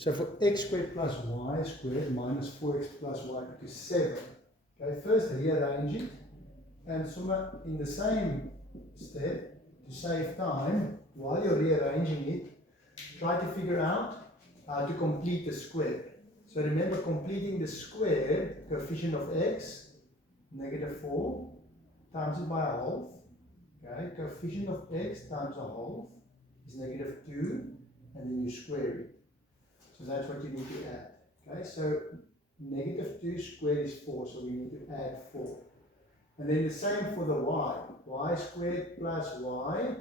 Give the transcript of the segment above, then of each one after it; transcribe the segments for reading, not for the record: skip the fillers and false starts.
So for x squared plus y squared minus 4x plus y equal to 7. Okay, first rearrange it, and somewhere in the same step, to save time, while you're rearranging it, try to figure out how to complete the square. So remember, completing the square, coefficient of x, -4, times it by a half. Okay, coefficient of x times a half is -2, and then you square it. So that's what you need to add. Okay, so -2 squared is 4, so we need to add 4. And then the same for the y. Y squared plus y,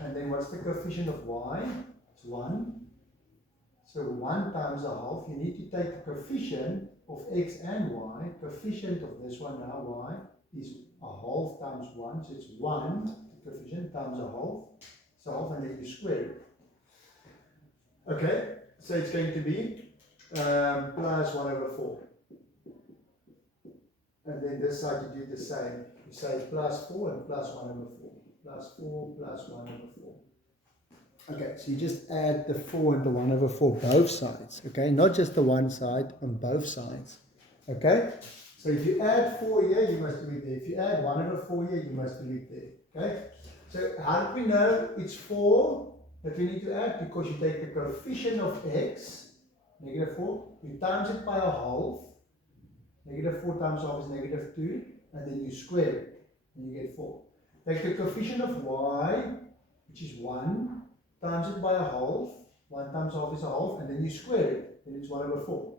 and then what's the coefficient of y? It's 1. So 1 times a half, you need to take the coefficient of x and y. Coefficient of this one now, y, is a half times 1, so it's 1, the coefficient, times a half. So half, and then you square it. Okay, so it's going to be plus 1 over 4. And then this side you do the same. You say plus 4 and plus 1 over 4. Plus 4 plus 1 over 4. Okay, so you just add the 4 and the 1 over 4 both sides. Okay, not just the one side, on both sides. Okay, so if you add 4 here, you must do it there. If you add 1 over 4 here, you must do it there. Okay, so how do we know it's 4 that we need to add? Because you take the coefficient of x, -4, you times it by a half. -4 times half is -2, and then you square it, and you get 4. Take the coefficient of y, which is 1, times it by a half. 1 times half is a half, and then you square it, then it's 1 over 4.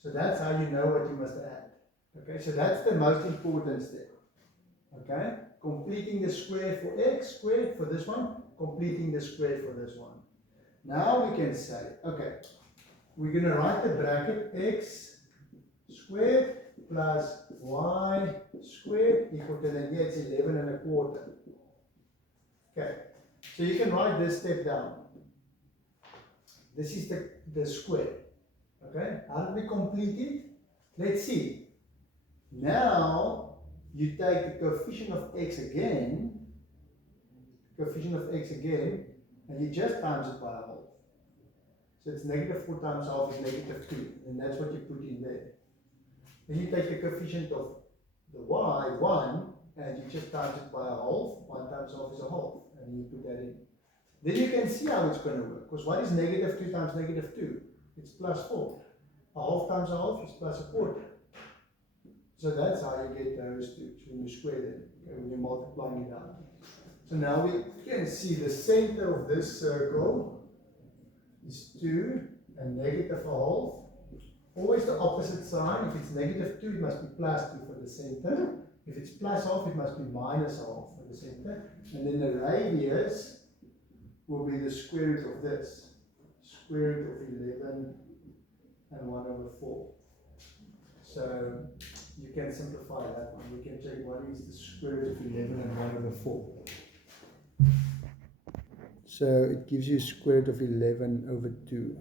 So that's how you know what you must add. Okay, so that's the most important step. Okay, completing the square for x squared for this one, completing the square for this one. Now we can say, okay, we're going to write the bracket x squared plus y squared equal to, then here it's 11 and a quarter. Okay, so you can write this step down. This is the square. Okay, how do we complete it? Let's see. Now you take the coefficient of x again, and you just times it by a half. So it's -4 times half is -2, and that's what you put in there. Then you take the coefficient of the y, 1, and you just times it by a half. 1 times half is a half, and you put that in. Then you can see how it's going to work, because what is -2 times -2? It's plus 4. A half times a half is plus a quarter. So that's how you get those two, when you square them, okay, when you're multiplying it out. So now we can see the center of this circle is 2 and -1/2. Always the opposite sign. If it's -2, it must be +2 for the center. If it's +1/2, it must be -1/2 for the center. And then the radius will be the square root of this. Square root of 11 and 1 over 4. So you can simplify that one. We can check what is the square root of 11 and 1 over 4. So it gives you square root of 11 over 2.